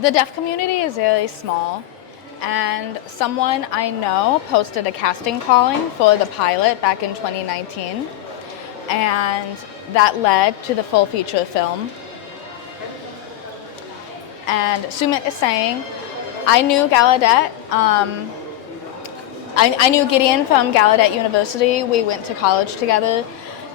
The deaf community is really small, and someone I know posted a casting calling for the pilot back in 2019, and that led to the full feature film. And Sumit is saying, I knew Gallaudet. I knew Gideon from Gallaudet University. We went to college together,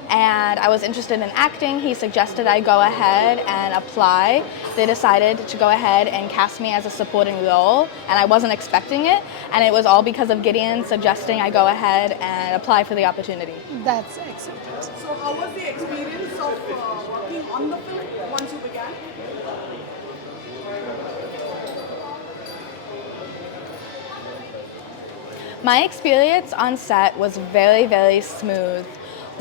and I was interested in acting. He suggested I go ahead and apply. They decided to go ahead and cast me as a supporting role, and I wasn't expecting it, and it was all because of Gideon suggesting I go ahead and apply for the opportunity. That's excellent. So how was the experience of working on the film once you began? My experience on set was very, very smooth.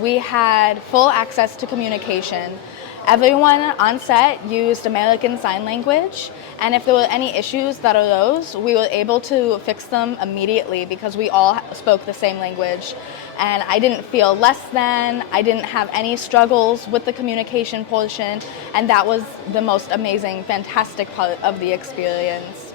We had full access to communication. Everyone on set used American Sign Language, and if there were any issues that arose, we were able to fix them immediately because we all spoke the same language. And I didn't feel less than, I didn't have any struggles with the communication portion, and that was the most amazing, fantastic part of the experience.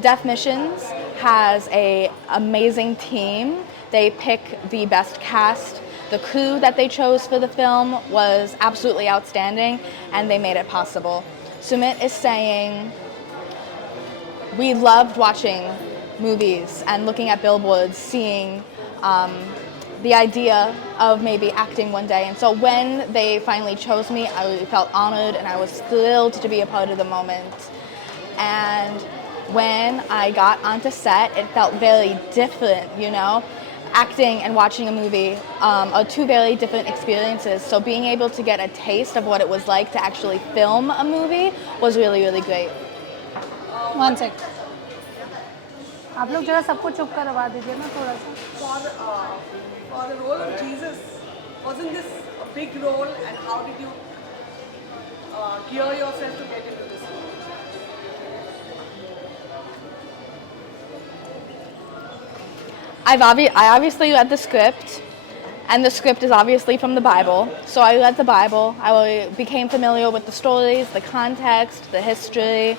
Deaf Missions has an amazing team. They pick the best cast. The crew that they chose for the film was absolutely outstanding, and they made it possible. Sumit is saying, we loved watching movies and looking at billboards, seeing the idea of maybe acting one day. And so when they finally chose me, I really felt honored, and I was thrilled to be a part of the moment. And when I got onto set, it felt very different, you know? Acting and watching a movie are two very different experiences. So being able to get a taste of what it was like to actually film a movie was really, really great. One sec. आप लोग जरा सबको चुप करवा दीजिए ना थोड़ा सा. For the role of Jesus, wasn't this a big role, and how did you gear yourself to get into this role? I obviously read the script, and the script is obviously from the Bible. So I read the Bible. I became familiar with the stories, the context, the history.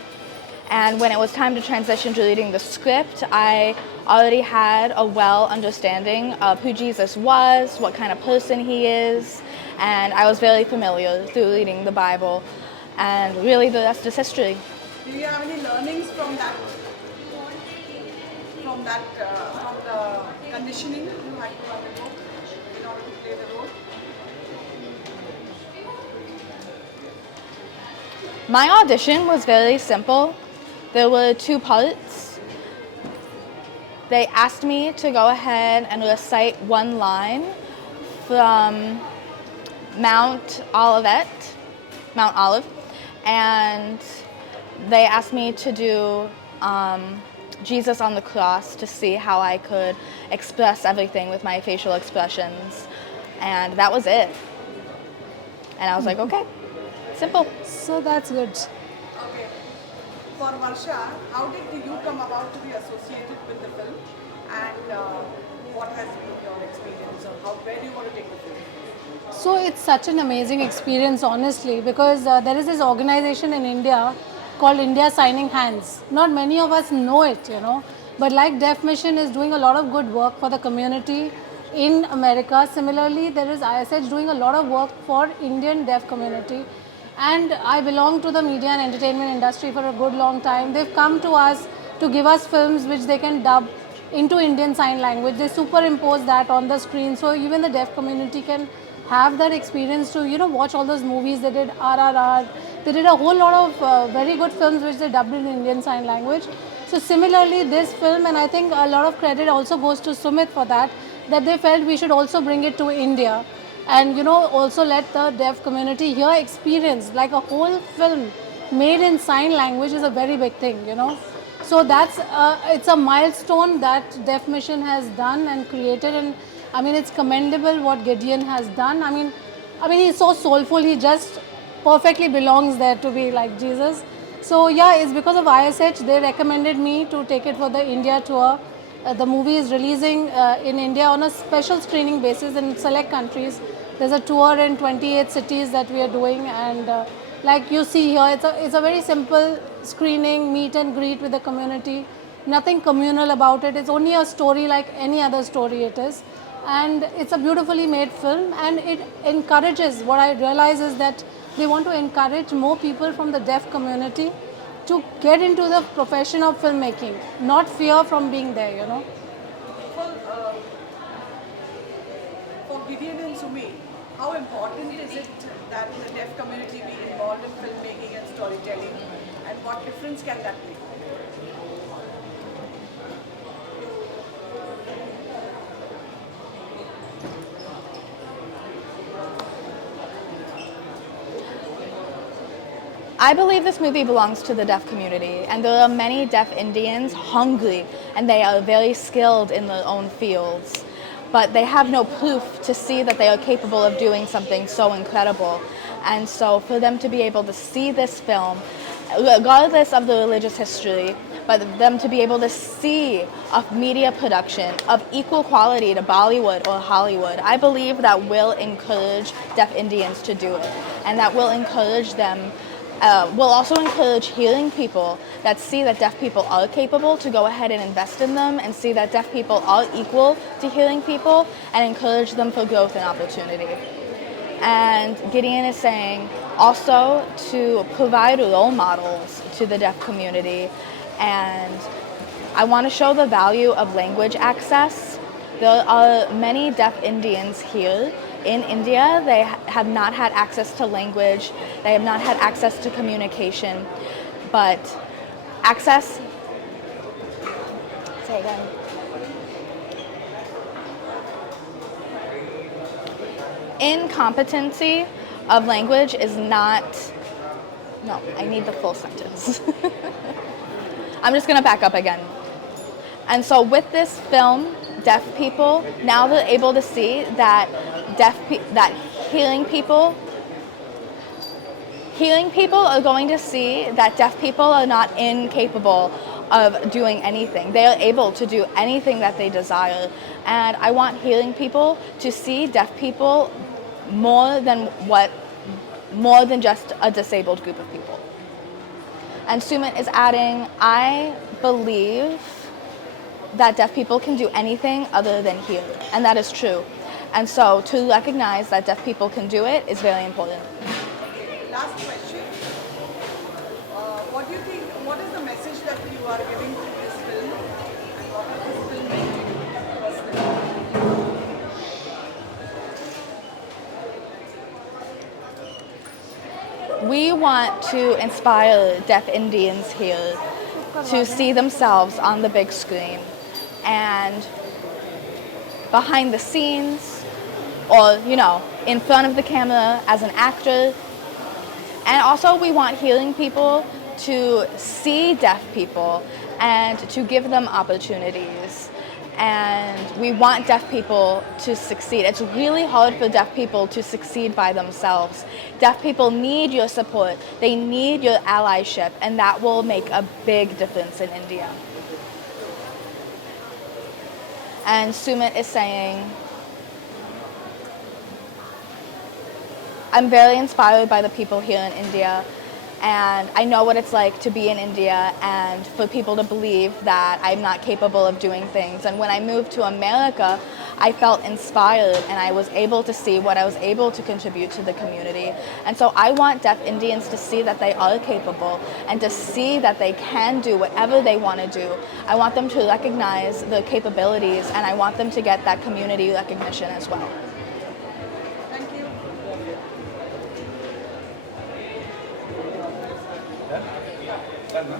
And when it was time to transition to reading the script, I already had a well understanding of who Jesus was, what kind of person he is, and I was very familiar through reading the Bible. And really the rest is history. Do you have any learnings from that? From the conditioning you had to undergo in order to play the role? My audition was very simple. There were two parts. They asked me to go ahead and recite one line from Mount Olive, and they asked me to do Jesus on the cross to see how I could express everything with my facial expressions. And that was it. And I was like, okay, simple. So that's good. Okay. For Varsha, how did you come about to be associated with the film? And what has been your experience, or where do you want to take the film? So it's such an amazing experience, honestly, because there is this organization in India called India Signing Hands. Not many of us know it, but like Deaf Mission is doing a lot of good work for the community in America. Similarly, there is ISH doing a lot of work for Indian deaf community. And I belong to the media and entertainment industry for a good long time. They've come to us to give us films which they can dub into Indian Sign Language. They superimpose that on the screen, so even the deaf community can have that experience to watch all those movies. They did RRR. They did a whole lot of very good films which they dubbed in Indian Sign Language. So similarly, this film, and I think a lot of credit also goes to Sumit for that they felt we should also bring it to India, and also let the deaf community here experience like a whole film made in sign language is a very big thing. So that's it's a milestone that Deaf Mission has done and created, and I mean it's commendable what Gideon has done. I mean he's so soulful. He just perfectly belongs there to be like Jesus. So yeah, it's because of ISH they recommended me to take it for the India tour. The movie is releasing in India on a special screening basis in select countries. There's a tour in 28 cities that we are doing, and like you see here, it's a very simple screening, meet and greet with the community. Nothing communal about it. It's only a story like any other story it is. And it's a beautifully made film, and it encourages, what I realize is that they want to encourage more people from the deaf community to get into the profession of filmmaking, not fear from being there. For Gideon and Sumit, how important is it that the deaf community be involved in filmmaking and storytelling, and what difference can that make? I believe this movie belongs to the deaf community, and there are many deaf Indians hungry, and they are very skilled in their own fields, but they have no proof to see that they are capable of doing something so incredible. And so for them to be able to see this film, regardless of the religious history, but them to be able to see a media production of equal quality to Bollywood or Hollywood, I believe that will encourage deaf Indians to do it, and that will encourage them. Will also encourage hearing people that see that deaf people are capable to go ahead and invest in them, and see that deaf people are equal to hearing people, and encourage them for growth and opportunity. And Gideon is saying also to provide role models to the deaf community, and I want to show the value of language access. There are many deaf Indians here in India. They have not had access to language, they have not had access to communication, but access, say again. Incompetency of language is not, no, I need the full sentence. I'm just gonna back up again. And so with this film, deaf people, now they're able to see that that hearing people are going to see that deaf people are not incapable of doing anything. They are able to do anything that they desire. And I want hearing people to see deaf people more than just a disabled group of people. And Sumit is adding, I believe that deaf people can do anything other than hear, and that is true. And so to recognize that deaf people can do it is very important. Last question. What do you think, what is the message that you are giving to this film, and what has this film meant to you personally? We want to inspire deaf Indians here to see themselves on the big screen and behind the scenes, or in front of the camera as an actor. And also we want hearing people to see deaf people and to give them opportunities. And we want deaf people to succeed. It's really hard for deaf people to succeed by themselves. Deaf people need your support. They need your allyship, and that will make a big difference in India. And Sumit is saying, I'm very inspired by the people here in India. And I know what it's like to be in India and for people to believe that I'm not capable of doing things. And when I moved to America, I felt inspired and I was able to see what I was able to contribute to the community. And so I want deaf Indians to see that they are capable and to see that they can do whatever they want to do. I want them to recognize the capabilities and I want them to get that community recognition as well. Thank you.